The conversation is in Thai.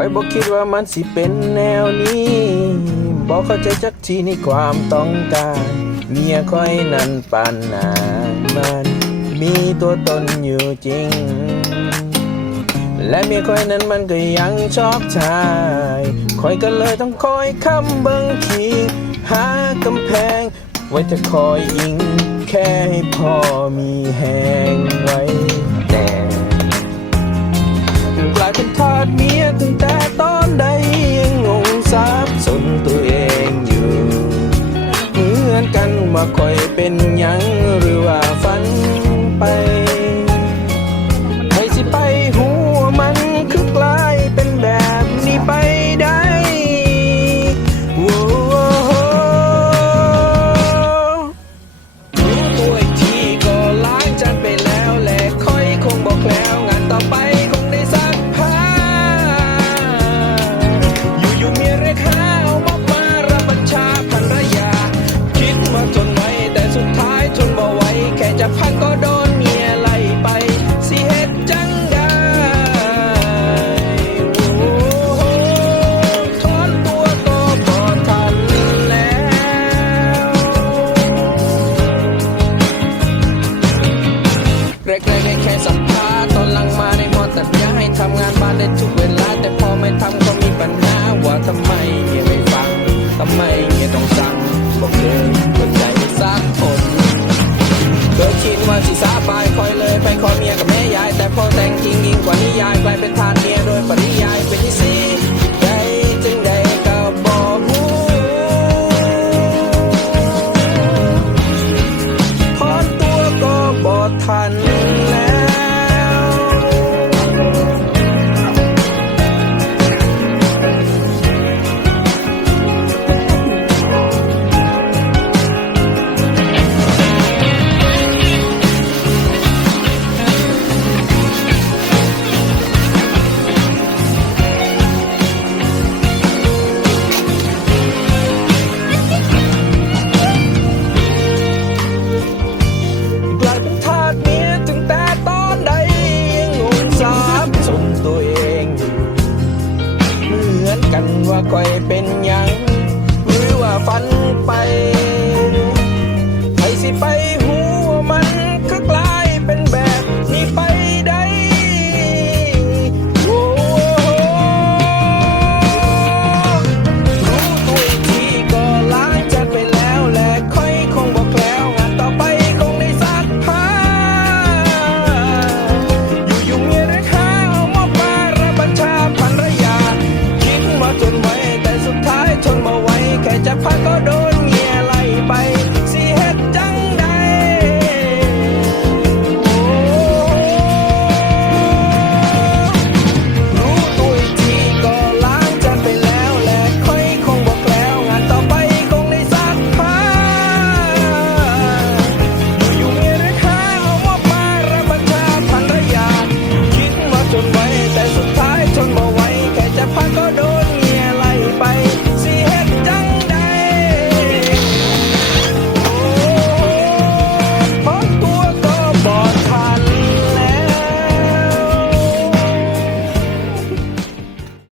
คอยบอกคิดว่ามันสิเป็นแนวนี้บอกเข้าใจจักทีในความต้องการ เมียคอยนั้นปานนามัน มีตัวตนอยู่จริง และเมียคอยนั้นมันก็ยังชอบชายคอยก็เลยต้องคอยคำบังคีหากำแพง ไว้จะคอยยิง แค่ให้พอมีแหงไว้ เป็นยัง ว่าทำไมเงียไม่ฟังทำไมเงียต้องสั่งบอกเลยคนใจสักคนเคยชินว่าสิสาบายคอยเลย